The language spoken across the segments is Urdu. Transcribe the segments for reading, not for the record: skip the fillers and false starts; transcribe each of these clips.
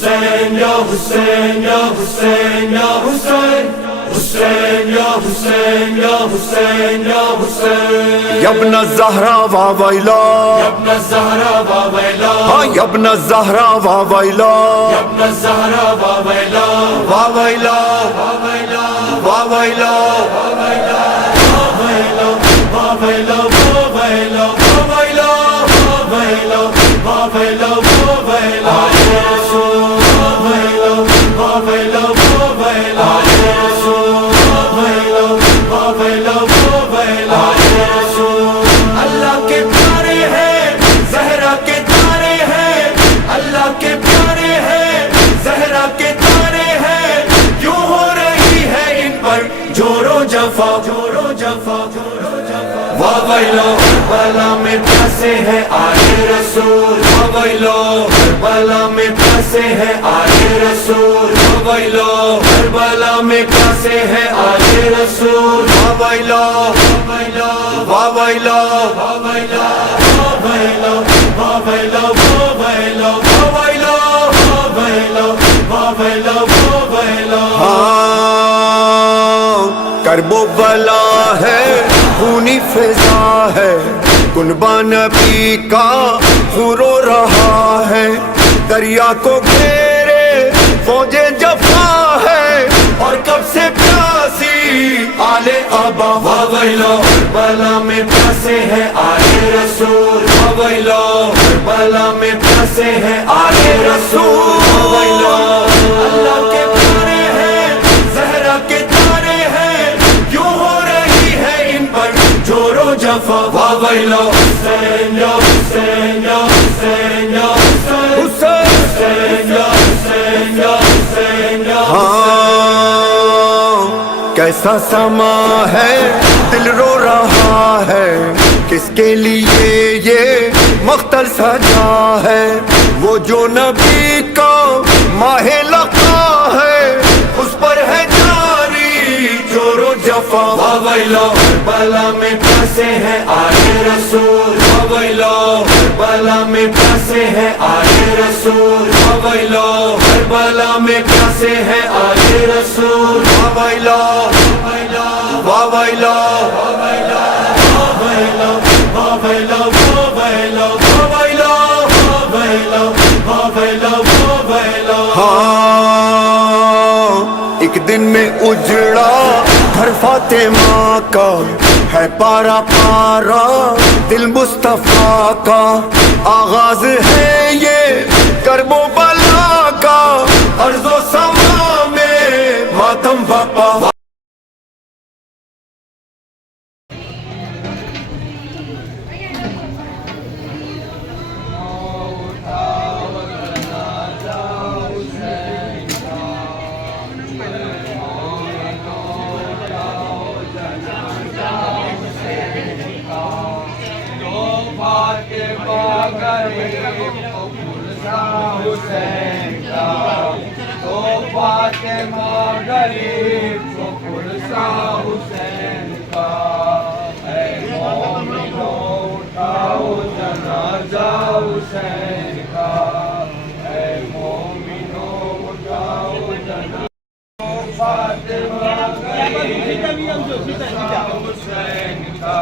حسین یا حسین یا حسین یا حسین حسین یا حسین یا حسین یا حسین یا ابن الزہرا واویلا یا ابن الزہرا واویلا یا ابن الزہرا واویلا یا ابن الزہرا واویلا واویلا واویلا واویلا واویلا واویلا واویلا واویلا واویلا واویلا واویلا یا رسول واویلا واویلا واویلا یا رسول واویلا واویلا واویلا یا رسول اللہ کے پیارے ہیں زہرا کے تارے ہیں اللہ کے پیارے ہیں زہرا کے تارے ہیں کیوں ہو رہی ہے ان پر جور و جفا جور و جفا واویلا کربلا میں پھنسے ہیں آلِ رسول واویلا کربلا میں پھنسے ہیں آلِ رسول واویلا کربلا میں پھنسے ہیں آلِ رسول واویلا واویلا واویلا واویلا واویلا واویلا واویلا واویلا واویلا واویلا واویلا کرب و بلا ہے خونی فضا ہے کنبہ نبی کا خون رو رہا ہے دریا کو گھیرے فوج جفا ہے اور کب سے پیاسی آلِ ابا واویلا کربلا میں پھنسے ہیں آلِ رسول واویلا کربلا میں پھنسے ہیں آلِ رسول واویلا اللہ کے پیارے ہیں زہرا کے تارے ہیں کیوں ہو رہی ہے ان پر جور و جفا واویلا حسین یا حسین یا حسین یا حسین حسین یا حسین یا حسین یا کیسا سما ہے دل رو رہا ہے کس کے لیے یہ مقتل سجا ہے وہ جو نبی کا ماہ لقا ہے اس پر ہے جاری جور و جفا واویلا کربلا میں پھنسے ہیں آلِ رسول واویلا کربلا میں پھنسے ہیں آلِ رسول واویلا کربلا میں پھنسے ہیں آلِ رسول واویلا واویلا واویلا واویلا واویلا واویلا واویلا واویلا واویلا واویلا ایک دن میں اجڑا گھر فاطمہ کا ہے پارا پارا دل مصطفیٰ کا آغاز ہے یہ کرب و بلا کا ارض و سما میں ماتم بپا حسین کا تو فاطمہ غریب کو پرسا حسین کا اے مومنو اٹھاؤ جنازہ حسین کا اے مومنو اٹھاؤ جنازہ فاطمہ غریب حسین کا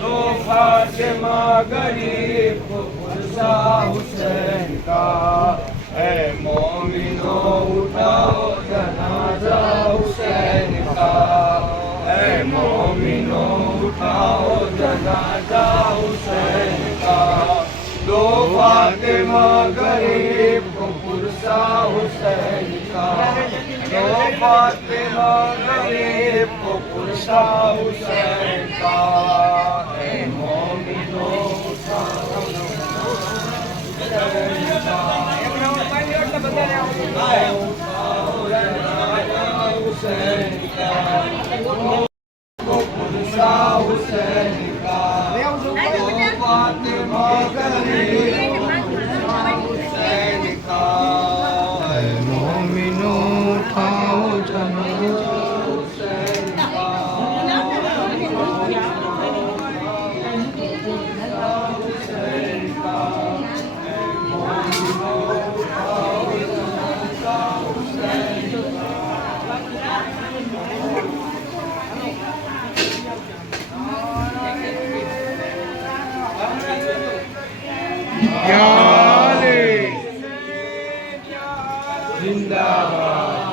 تو فاطمہ غریب کو پرسا حسین کا اے مومنو اٹھاؤ جنازہ حسین کا اے مومنو اٹھاؤ جنازہ حسین کا دو فاطمہ غریب کو پرسا حسین کا دو فاطمہ غریب کو پرسا حسین کا اے مومنو اٹھاؤ حسین کا حسین کا فاطمہ غریب حسین کا اے مومنو اٹھاؤ جنازہ حسین کا حسین کا اے مومنو اٹھاؤ زندہ باد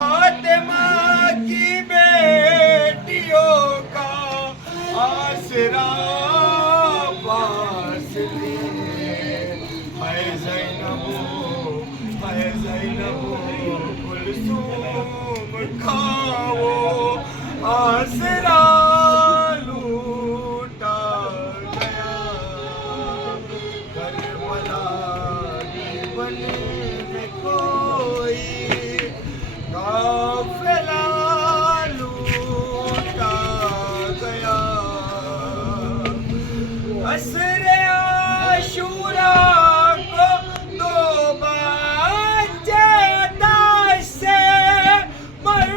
فاطمہ کی بیٹیوں کا آسرا پاس لیے ہے زینب کلثوم کا وہ آسرا لوٹا گیا کربلا کی بنے میں کوئی قافلہ لوٹا گیا عصر عاشوراء کو دو بچے داش سے مر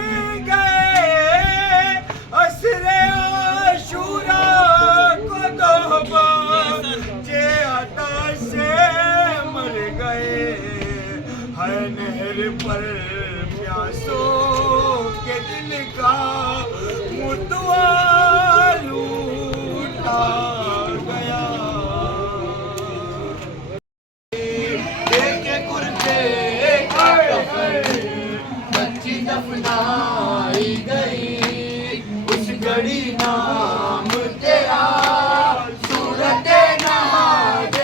گئے عصر عاشوراء کو دو بچے داش سے مر گئے ہر نہر پر پیاسوں کے دل کا متوا لوٹا گیا دیکھے کرتے بچی دفنائی گئی اس گھڑی نام تیرا صورت نہاد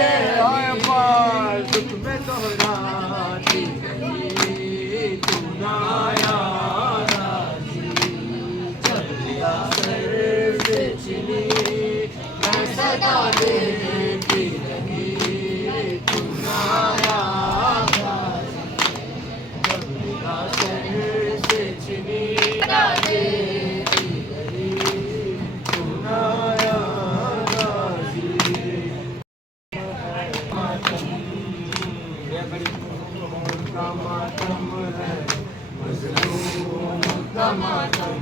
دکھ میں دہراتی گئی تو نہ آیا سر سے چلی میں صدا دیتی رہی تو نہ آیا سر سے چلی صدا دیتی رہی تو نہ آیا ماتم ہے مظلوم کا ماتم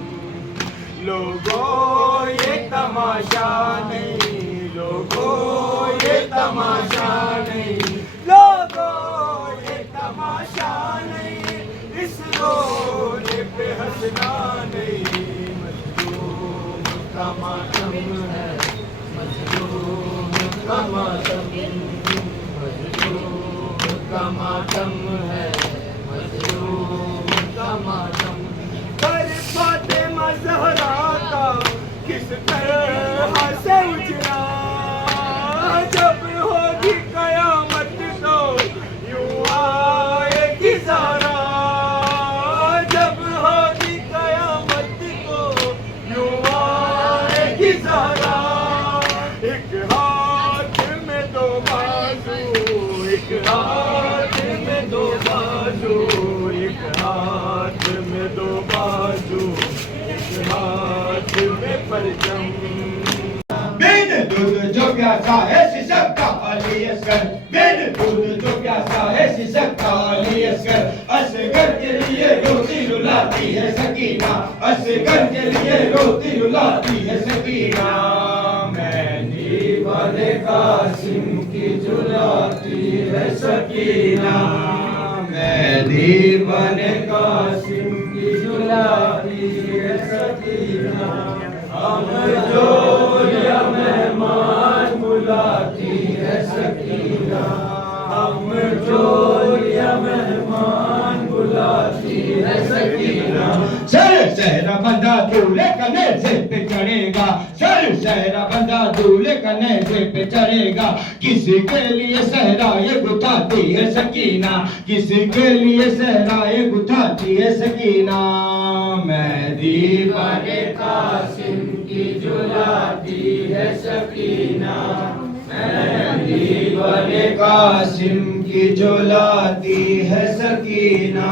لوگوں یہ تماشا نہیں لوگوں یہ تماشا نہیں لوگوں یہ تماشا نہیں اس رونے پہ ہنسنا نہیں مظلوم کا ماتم ہے مظلوم کا ماتم مظلوم کا ماتم ہے مظلوم کا ماتم پر فاطمہ زہرا کا کس طرح سے اجڑا جب ہوگی قیامت تو یوں آئے گی زہرا جب ہوگی قیامت تو یوں آئے گی زہرا ایک ہاتھ میں دو بازو ایک ہاتھ میں دو بازو ایک ہاتھ میں دو بازو ایک ہاتھ میں پرچم بین دودھ جو پیاسا ہے سسک کا علی اصغر بین دودھ جو پیاسا ہے سسک کا علی اصغر اصغر کے لیے روتی رلاتی ہے سکینہ اصغر کے لیے روتی رلاتی ہے سکینہ میں دیوان قاسم کی جلاتی ہے سکینہ میں دیوان قاسم کی جلاتی ہے سکینہ ہم جو یا مہمان بلاتی ہے سکینہ ہم جو یا مہمان بلاتی ہے سکینہ سر صحرا بندہ دولے کا نیزے پہ چڑھے گا سر صحرا بندہ دولے کا نیزے پہ چڑھے گا کسی کے لیے صحرا یہ گتھاتی ہے سکینہ کسی کے لیے صحرا یہ گتھاتی ہے سکینہ میں دیوان قاسم کی جلاتی ہے سکینہ میں دیوان قاسم کی جلاتی ہے سکینہ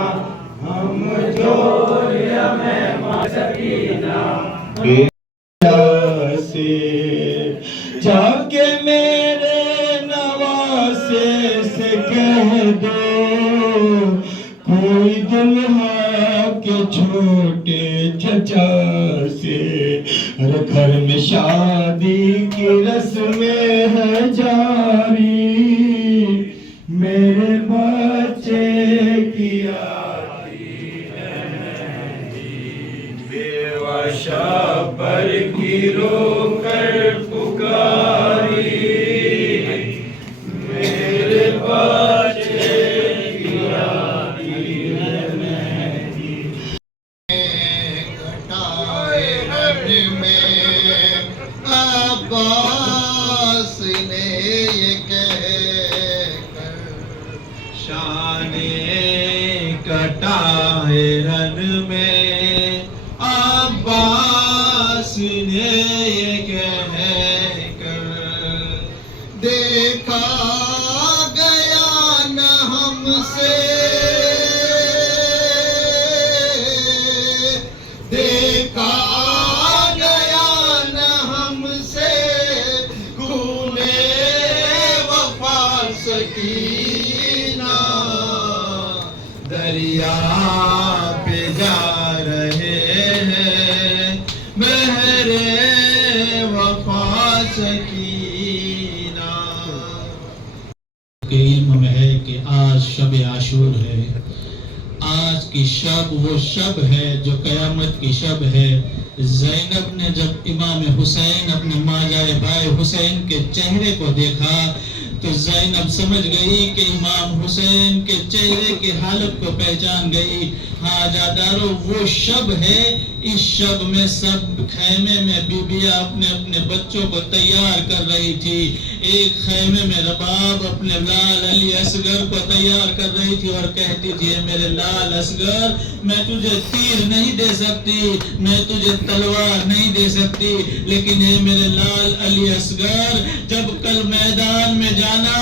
ہم جو یا مہمان سکینہ سے جا کے میرے نواسے سے کہہ دو کوئی دلہا کے چھوٹے چچا سے ہر گھر میں شادی کی رسمیں ہے جاری میرے بچے کی آتی ہے بیوہ شب ہر کی رو کر پکاری میرے بچے کی یادی ہے مہندی گھٹائے رن میں عباس نے یہ کہہ کر شان کٹائے رن میں عباس نے یہ کہہ کر دیکھا گیا نہ ہم سے دیکھا گیا نہ ہم سے خون وفا سکینہ دریا پہ جا رہے ہیں بحر وفا سکینہ. کے علم میں ہے کہ آج شب عاشور ہے. آج کی شب وہ شب ہے جو قیامت کی شب ہے. زینب نے جب امام حسین اپنے ماجائے بھائی حسین کے چہرے کو دیکھا تو زینب سمجھ گئی کہ امام حسین کے چہرے کی حالت کو پہچان گئی. ہاں جادارو وہ شب ہے. اس شب میں سب خیمے میں بیویاں اپنے اپنے بچوں کو تیار کر رہی تھی. ایک خیمے میں رباب اپنے لال علی اصغر کو تیار کر رہی تھی اور کہتی تھی اے میرے لال اصغر میں تجھے تیر نہیں دے سکتی, میں تجھے تلوار نہیں دے سکتی, لیکن اے میرے لال علی اصغر جب کل میدان میں جانا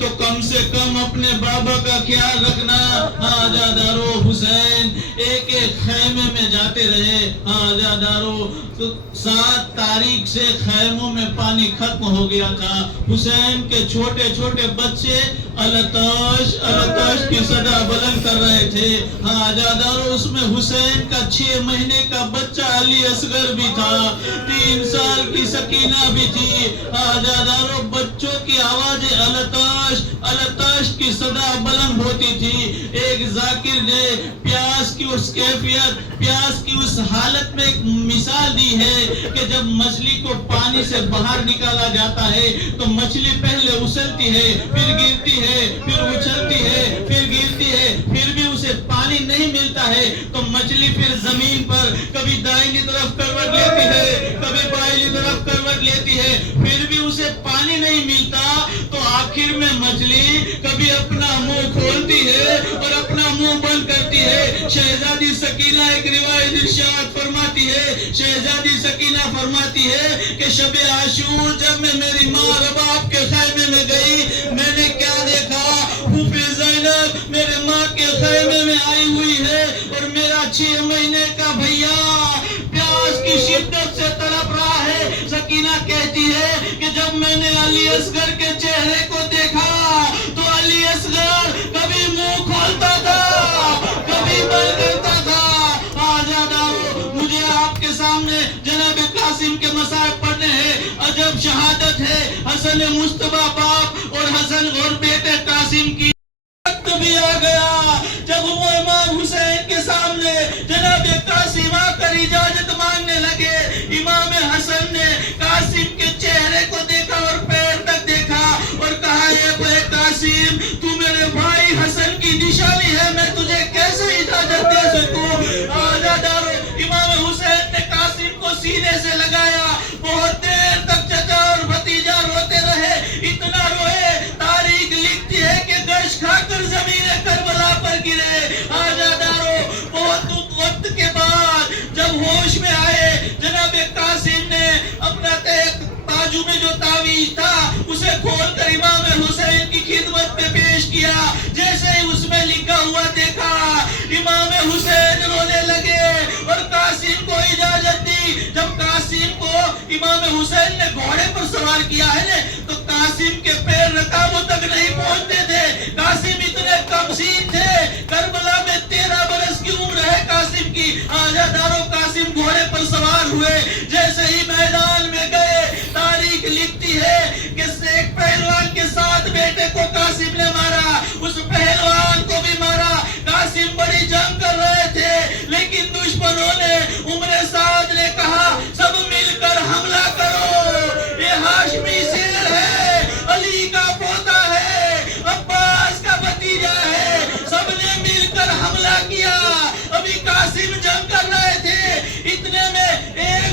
تو کم سے کم اپنے بابا کا خیال رکھنا. ہاں جادارو حسین ایک ایک خیمے میں جاتے رہے. ہاں جادارو 7 تاریخ سے خیموں میں پانی ختم ہو گیا تھا. حسین کے چھوٹے چھوٹے بچے التاش التاش کی صدا بلند کر رہے تھے. ہاں جادارو اس میں حسین کا 6 مہینے کا بچہ علی اصغر بھی تھا, 3 سال کی سکینہ بھی تھی. ہاں جادارو بچوں کی آوازیں التاش التاش کی صدا بلند ہوتی تھی. ایک ذاکر نے پیاس کی اس کیفیت, پیاس کی اس حالت میں ایک مثال دی ہے کہ جب مچھلی کو پانی سے باہر نکالا جاتا ہے تو مچھلی پہلے اچھلتی ہے, پھر گرتی ہے, پھر اچھلتی ہے, پھر گرتی ہے, پھر بھی اسے پانی نہیں ملتا ہے تو مچھلی پھر زمین پر کبھی دائیں طرف کروٹ لیتی ہے, کبھی بائیں طرف کروٹ لیتی ہے, پھر بھی اسے پانی نہیں ملتا تو آخر میں مچھلی کبھی اپنا منہ کھولتی ہے اور اپنا منہ بند کرتی ہے. شہزادی سکینہ ایک روایت ارشاد فرماتی ہے, شہزادی سکینہ فرماتی ہے کہ شب عاشور جب میں میری ماں رباب کے خیمے میں گئی میں نے کیا دیکھا, پھوپھی زینب میرے ماں کے خیمے میں آئی ہوئی ہے اور میرا 6 مہینے کا بھیا پیاس کی شدت سے تڑپ رہا ہے. سکینہ کہتی ہے کہ جب میں نے علی اصغر کے چہرے کو دیکھا تو علی اصغر کبھی منہ کھولتا تھا کبھی بند کرتا تھا. مجھے آپ کے سامنے جناب قاسم کے مصائب پڑھنے ہیں. عجب شہادت ہے حسن مصطفیٰ باپ اور حسن اور بیٹے قاسم کی. وقت بھی آ گیا جب وہ امام حسین کے سامنے جناب قاسم آ کر اجازت مانگنے لگے. امام حسن نے قاسم کے چہرے کو دیکھا اور پیر تک دیکھا اور کہا اے قاسم تو میرے بھائی حسن کی نشانی ہے, میں تجھے کیسے اجازت دے سکوں. امام حسین نے قاسم کو سینے سے لگایا. بہت دیر تک چچا اور بھتیجا روتے رہے, اتنا روئے تاریخ لکھتی ہے کہ گش کھا کر زمین کربلا پر گرے. بہت وقت کے بعد جب ہوش میں آئے جناب قاسم نے اپنا بازو میں جو تعویذ تھا اسے کھول کر امام حسین کی خدمت میں پیش کیا. جیسے ہی اس میں لکھا ہوا دیکھا امام حسین رونے لگے اور قاسم کو اجازت دی. جب قاسم کو امام حسین نے گھوڑے پر سوار کیا ہے تو قاسم کے پیر رکابوں تک نہیں پہنچتے تھے. قاسم اتنے کمسین تھے, کربلا میں 13 برس کی عمر ہے قاسم کی. آجادارو قاسم گھوڑے پر سوار ہوئے, جیسے ہی میدان میں گئے تاریخ لکھتی ہے کہ ایک پہلوان کے 7 بیٹے کو قاسم نے مارا, اس پہلوان کو بھی مارا. قاسم بڑی جنگ کر رہے تھے لیکن دشمنوں نے عمر سعد نے کہا سب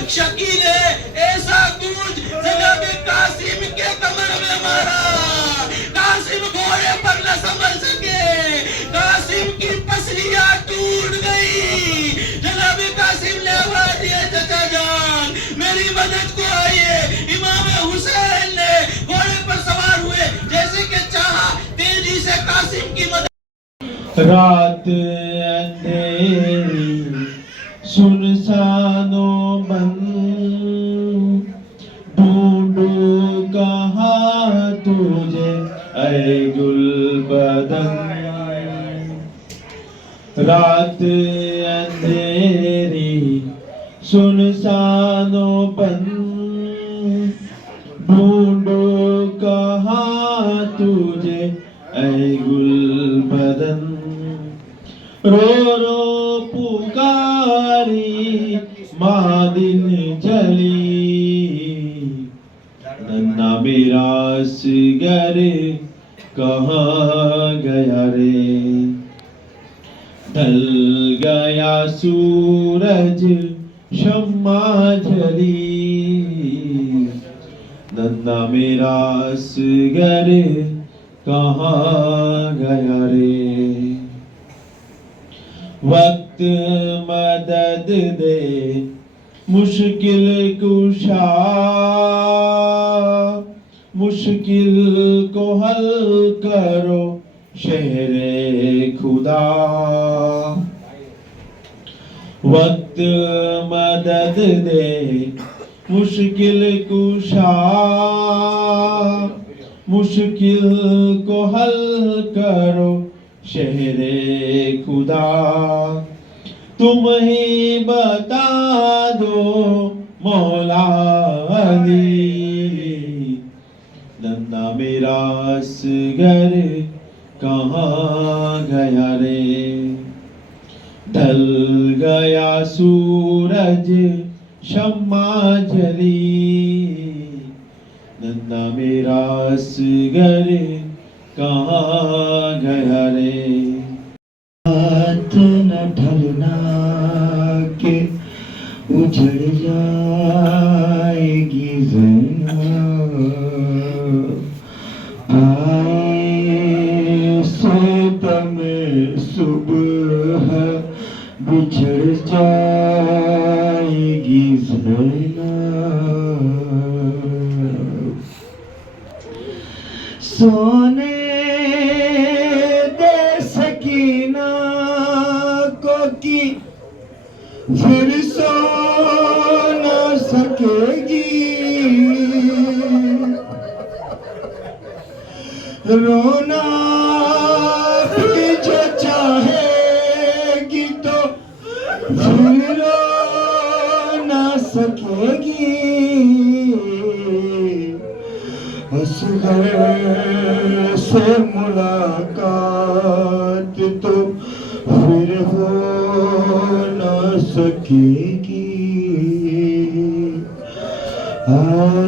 ایک شکیل ہے ایسا گونج جناب قاسم کے کمر میں مارا. قاسم گھوڑے پر نہ سنبھل سکے, قاسم کی پسلیاں ٹوٹ گئی. جناب قاسم نے آواز دیا چچا جان میری مدد کو آئیے. امام حسین نے گھوڑے پر سوار ہوئے, جیسے کہ چاہا تیزی سے قاسم کی مدد. رات اندھیری سنسان و بند, ڈھونڈوں کہاں تجھے اے گل بدن. رات اندھیری سنسان و بند, ڈھونڈوں کہاں تجھے اے گل بدن. رو رو پکاری ماں دن جلی, ننھا میرا اصغر کہاں گیا رے. ڈھل گیا سورج شمع جلی, ننھا میرا اصغر کہاں گیا رے. وقت مدد دے مشکل کشا, مشکل کو حل کرو شہر خدا. وقت مدد دے مشکل کشا, مشکل کو حل کرو شہر خدا. تم ہی بتا دو مولا علی, ننھا میرا اصغر کہاں گیا رے. ڈھل گیا سورج شمع جلی, ننھا میرا اصغر کہاں گیا رے. رات نہ ڈھلنا کہ اجڑ جائے گی زینب, آئے ستم صبح بچھڑ جائے گی زینب. سونے دے سکینہ کو کی پھر سو نہ سکے گی, رونا بھی جو چاہے گی تو پھر رو نہ سکے گی. اصغر سے ملاقات تو پھر ہو نہ سکے گی.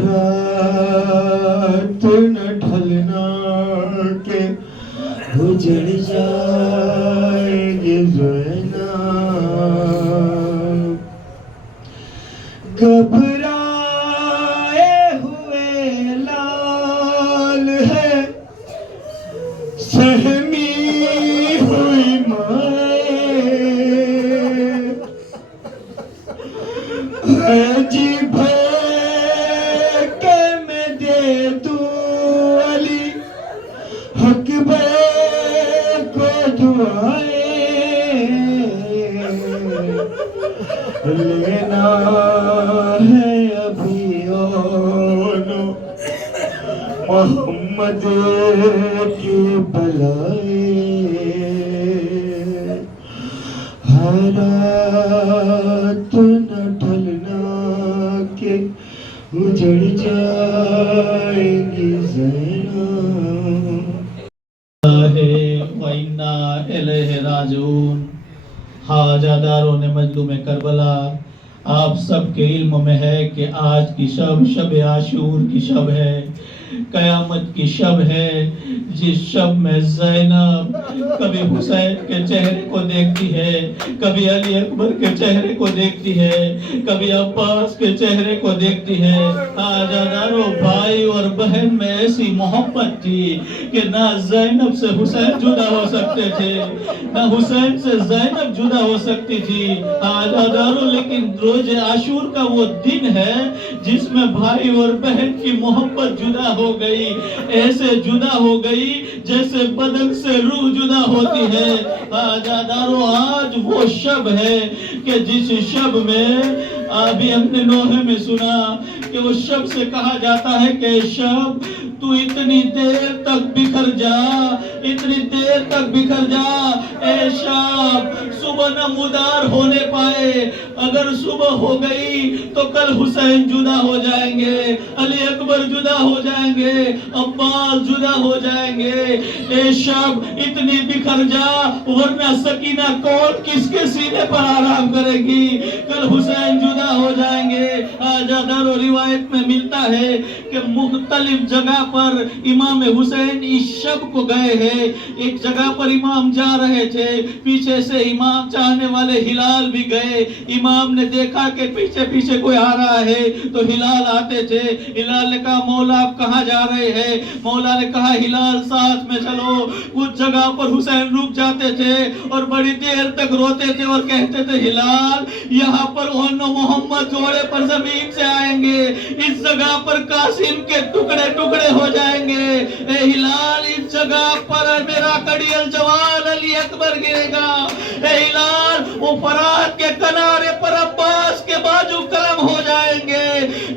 رات نہ ڈھلنا کہ اجڑ جائے گی زینب. گھبرائے ہوئے لال ہے, سہمی ہوئی مائیں, جی بھائی کہ میں دے دوں علی حق بے کو دعائیں, لینا ہے ابھی اونو محمد کی بلائیں. رات نہ ڈھلنا کہ اجڑ جائے گی زینب. وَإِنَّا إِلَيْهِ راجعون. حاجہ داروں نے مظلوم کربلا, آپ سب کے علم میں ہے کہ آج کی شب شب عاشور کی شب ہے. قیامت کی شب ہے جس شب میں زینب کبھی حسین کے چہرے کو دیکھتی ہے، کبھی علی اکبر کے چہرے کو دیکھتی ہے، کبھی عباس کے چہرے کو دیکھتی ہے۔ آجادارو، بھائی اور بہن میں ایسی محبت تھی کہ نہ زینب سے حسین جدا ہو سکتے تھے، نہ حسین سے زینب جدا ہو سکتی تھی۔ آجادارو، لیکن روز عاشور کا وہ دن ہے جس میں بھائی اور بہن کی محبت جدا ہو گئی، ایسے جدا ہو گئی جیسے بدن سے روح جدا ہوتی ہے۔ آجادارو، آج وہ شب ہے کہ جس شب میں ابھی ہم نے نوحے میں سنا کہ اس شب سے کہا جاتا ہے کہ شب تو اتنی دیر تک بکھر جا، اتنی دیر تک بکھر جا، اے شب صبح نمودار ہونے پائے۔ اگر صبح ہو گئی تو کل حسین جدا ہو جائیں گے، علی اکبر جدا ہو جائیں گے، عباس جدا ہو جائیں گے۔ اے شب اتنی بکھر جا، ورنہ سکینہ کون کس کے سینے پر آرام کرے گی، کل حسین جدا ہو جائیں گے۔ آجادار و روایت میں ملتا ہے کہ مختلف جگہ پر امام حسین اس شب کو گئے ہیں۔ ایک جگہ پر امام جا رہے تھے، پیچھے سے امام چاہنے والے ہلال بھی گئے۔ امام نے دیکھا کہ پیچھے پیچھے کوئی آ رہا ہے تو ہلال آتے تھے۔ ہلال نے کہا مولا آپ کہاں جا رہے ہیں؟ مولا نے کہا ہلال ساتھ میں چلو۔ کچھ جگہ پر حسین رک جاتے تھے اور بڑی دیر تک روتے تھے اور کہتے تھے ہلال یہاں پر اون و محمد جوڑے پر زمین سے آئیں گے، اس جگہ پر قاسم کے ٹکڑے ٹکڑے ہو جائیں گے۔ اے ہلال اس جگہ پر میرا کڑی الجوان علی اکبر گرے گا۔ اے ہلال وہ فرات کے کنارے پر عباس کے بازو قلم ہو جائیں گے۔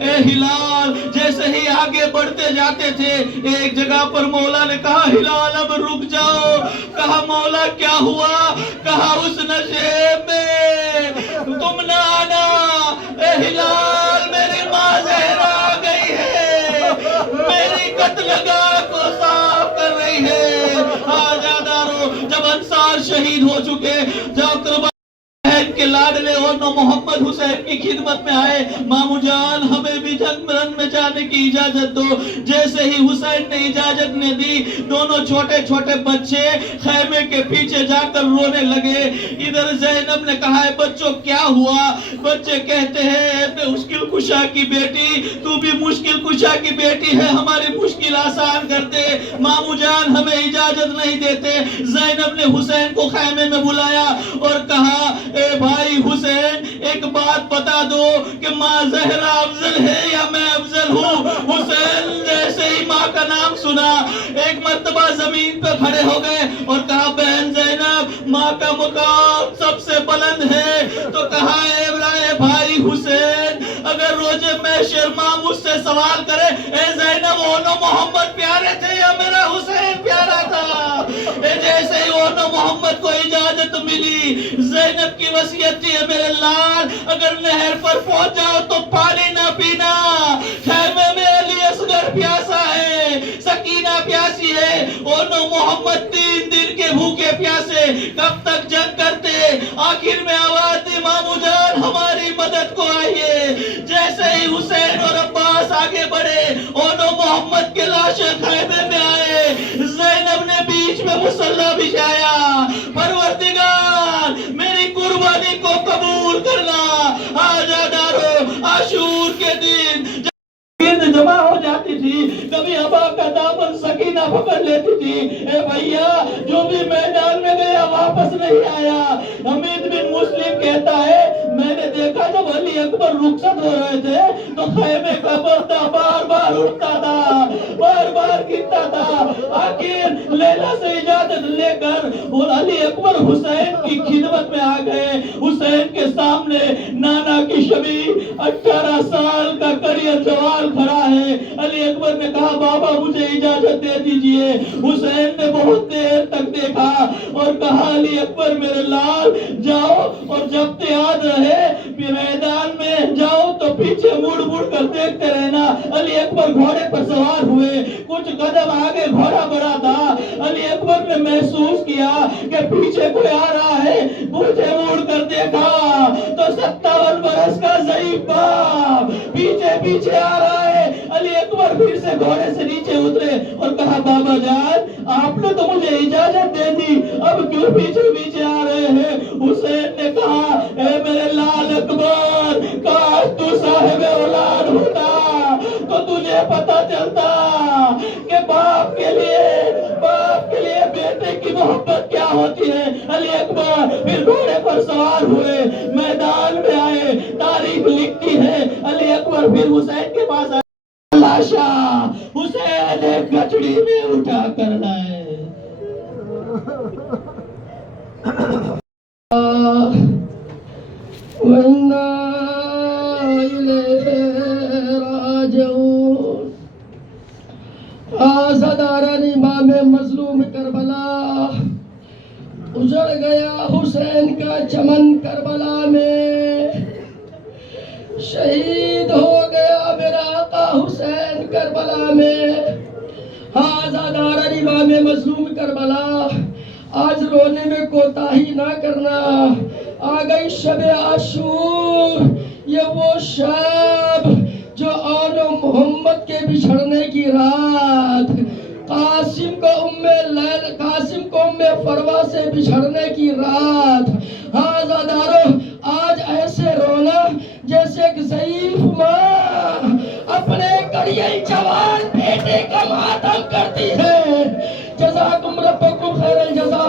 اے ہلال جیسے ہی آگے بڑھتے جاتے تھے ایک جگہ پر مولا نے کہا ہلال اب رک جاؤ۔ کہا مولا کیا ہوا؟ کہا اس نشے میں تم نہ آنا۔ اے ہلال میری ماں زہرا آ گئی ہے، میری قتل گاہ کو صاف کر رہی ہے۔ آجادارو، جب انصار شہید ہو چکے، جب قربان کے لاڈلے اور محمد حسین کی خدمت میں آئے، مامو جان ہمیں بھی جنگ میں جانے کی اجازت دو۔ جیسے ہی حسین نے اجازت نے دی، دونوں چھوٹے چھوٹے بچے خیمے کے پیچھے جا کر رونے لگے۔ ادھر زینب نے کہا ہے بچوں کیا ہوا؟ بچے کہتے ہیں مشکل کشا کی بیٹی، تو بھی مشکل کشا کی بیٹی ہے، ہماری مشکل آسان کر دے۔ مامو جان ہمیں اجازت نہیں دیتے۔ زینب نے حسین کو خیمے میں بلایا اور کہا اے بھائی حسین ایک بات بتا دو کہ ماں زہرا افضل ہے یا میں افضل ہوں؟ حسین جیسے ہی ماں کا نام سنا ایک مرتبہ زمین پہ کھڑے ہو گئے اور کہا بہن زینب ماں کا مقام سب سے بلند ہے۔ تو کہا اے بھائی حسین اگر روز محشر ماں مجھ سے سوال کرے اے زینب اونو محمد پیارے تھے یا میرا حسین پیارا تھا؟ جیسے ہی اونو محمد کو اجازت ملی، زینب کی وصیت تھی میرے لال اگر نہر پر پہنچ جاؤ تو پانی نہ پینا، خیمے میں علی اصغر پیاسا ہے، سکینہ پیاسی ہے، اونو محمد 3 دن کے بھوکے پیاسے، کب تک جنگ کرتے؟ آخر میں آواز دی مامو جان ہماری مدد کو آئیے۔ جیسے ہی حسین اور عباس آگے بڑھے، اونو محمد کے لاشیں خیمے میں آئے، زینب نے بیچ میں مصلی بچھایا۔ پروردگار میری قربانی کو قبول کرنا۔ آجادارو، عاشور کے دن جمع ہو جاتی تھی، کبھی ابا کا دامن سکینہ پکڑ لیتی تھی، اے بھیا جو بھی میدان میں گیا واپس نہیں آیا۔ حمید بن مسلم کہتا ہے میں نے دیکھا جب علی اکبر رخصت ہو رہے تھے تو خیمے کا پردہ بار بار اٹھتا تھا، بار بار گرتا تھا۔ آخر لیلا سے اجازت لے کر اور علی اکبر حسین کی خدمت میں آ گئے۔ حسین کے سامنے نانا کی شبی 18 سال کا کڑی جوال کھڑا ہے۔ علی اکبر نے کہا بابا مجھے اجازت دے دیجئے۔ حسین نے بہت دیر تک دیکھا اور کہا علی اکبر میرے لال جاؤ اور جب تیاد رہے میدان میں جاؤ تو پیچھے مڑ مڑ کر دیکھتے رہنا۔ علی اکبر گھوڑے پر سوار ہوئے، کچھ قدم آگے گھوڑا بڑھا تھا۔ علی اکبر نے محسوس کیا کہ پیچھے کوئی آ رہا ہے، پیچھے مڑ کر دیکھا تو 57 برس کا ضعیف باپ پیچھے پیچھے آ رہا ہے۔ علی اکبر پھر سے گھوڑے سے نیچے اترے اور کہا بابا جان آپ نے تو مجھے اجازت دے دی، اب کیوں پیچھے پیچھے آ رہے ہیں؟ حسین نے کہا اے میرے لال اکبر، کاش تو صاحب اولاد ہوتا تو تجھے پتا چلتا کہ باپ کے لیے بیٹے کی محبت کیا ہوتی ہے۔ علی اکبر پھر گھوڑے پر سوار ہوئے، میدان میں آئے، تاریخ لکھتی ہے علی اکبر پھر حسین کے پاس آئے، لاشا حسین ایک گچڑی میں اٹھا کر لائے۔ وَإِنَّا إِلَيْهِ رَاجِعُونَ۔ آزاداران امام مظلوم کربلا، اجڑ گیا حسین کا چمن کربلا میں، شہید ہو گیا میرا آقا حسین کربلا میں۔ آزاداران امام مظلوم کربلا، آج رونے میں کوتاہی نہ کرنا، آ گئی شب عاشور، یہ وہ شب جو آل محمد کے بچھڑنے کی رات، قاسم کو ام فروا سے بچھڑنے کی رات۔ آزادارو، آج ایسے رونا جیسے ایک ضعیف ماں اپنے کڑیے جوان بیٹے کا ماتم کرتی ہے۔ جزاکم ربکم خیر الجزا۔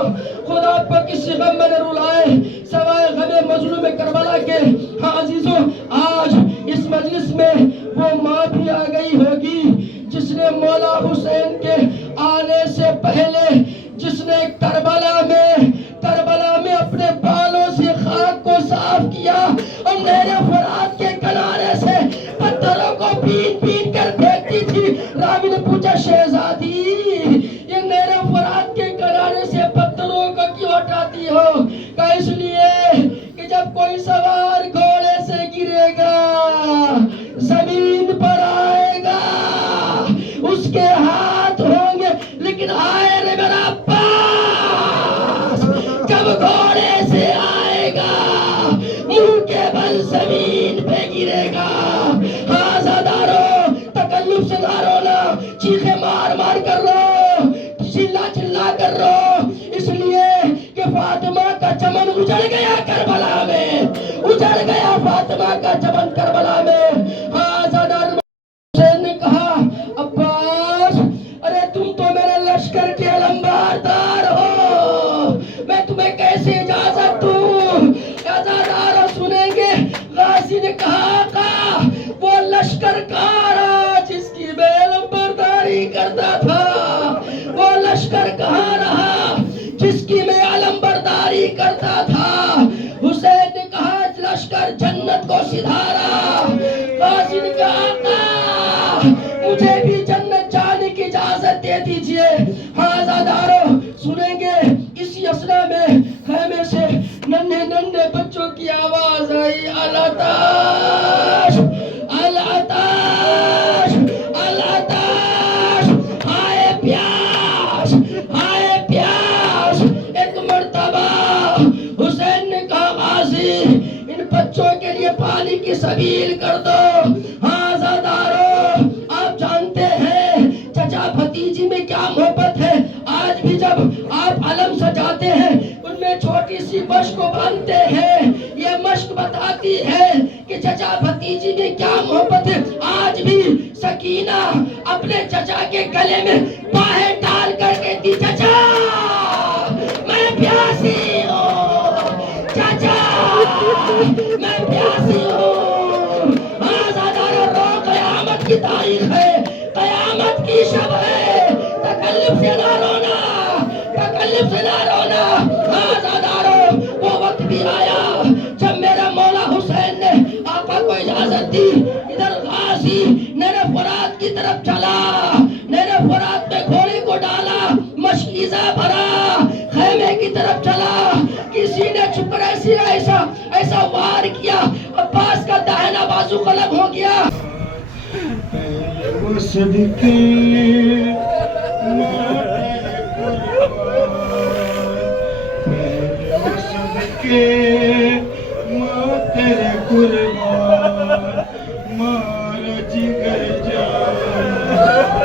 خدا پر کسی غم میں نہ رلائے سوائے غم مظلوم کربلا کے۔ ہاں عزیزو، آج اس مجلس میں وہ ماں بھی آ گئی ہوگی جس نے مولا حسین کے آنے سے پہلے، جس نے کربلا میں اپنے بالوں سے خاک کو صاف کیا اور نہر فرات کے کنارے سے پتھروں کو پین کر پھینکتی تھی۔ راوی نے پوچھا شہزادی، یہ نہر فرات کے کنارے سے پتھروں کو کیوں ہٹاتی ہو؟ کہا اس لیے کہ جب کوئی سوار گھوڑے سے گرے گا، زمین پر آئے گا، اس کے ہاتھ ہوں گے لیکن آئے رے میرا عباس جب گھوڑے سے آئے گا، منہ کے بل زمین پہ گرے گا۔ آزادارو، تکلف سے نہ رونا، چیخے مار کر رو، چلا کر رو، اس لیے کہ فاطمہ کا چمن اجڑ گیا کربلا میں، اجڑ گیا فاطمہ کا چمن کربلا میں۔ آزادارو، حسین نے کہا عباس، ارے تم تو میرے لشکر کے علمبردار ہو، میں تمہیں کیسے اجازت دوں؟ آزادارو سنیں گے، غازی نے کہا آقا، وہ لشکر کارا جس کی میں علمبرداری کرتا تھا، وہ لشکر کہاں رہا جس کی میں علمبرداری کرتا تھا؟ حسین نے کہا لشکر جنت کو سدھارا۔ غازی نے کہا آقا، مجھے بھی جنت جانے کی اجازت دے دیجئے۔ آزادارو سنیں گے، اسی اثنا میں خیمے سے ننھے بچوں کی آواز آئی، العطاش العطاش العطاش، ہائے پیاس ہائے پیاس۔ ایک مرتبہ حسین نے کہا غازی، ان بچوں کے لیے پانی کی سبیل کر دو۔ آزادارو، آپ جانتے ہیں چچا بھتیجی میں کیا محبت ہے۔ آج بھی جب آپ علم سجاتے ہیں، ان میں چھوٹی سی مشق کو باندھتے ہیں، یہ مشق بتاتی ہے کہ چچا بھتیجی میں کیا محبت ہے۔ آج بھی سکینہ اپنے چچا کے گلے میں باہیں ڈال کر کہتی، چچا میں پیاسی ہوں، چچا میں پیاسی ہوں۔ آزادارو، رو، قیامت کی تاریخ ہے، قیامت کی شب ہے، تکلف سے نہ رونا، تکلف سے نہ رونا۔ آزادارو، وہ وقت بھی آیا جب میرا مولا حسین نے آقا کو اجازت دی، ادھر غازی نہر فرات کی طرف چلا، نہر فرات میں گھوڑے کو ڈالا، مشکیزہ بھرا، خیمے کی طرف چلا۔ کسی نے چھپ کر ایسا وار کیا، عباس کا داہنا بازو قلم ہو گیا۔ وہ صدقے ماں تیرے قربان، ماں جگر جان۔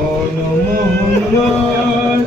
on Muhammad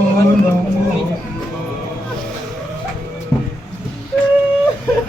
on Muhammad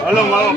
Halo, malam.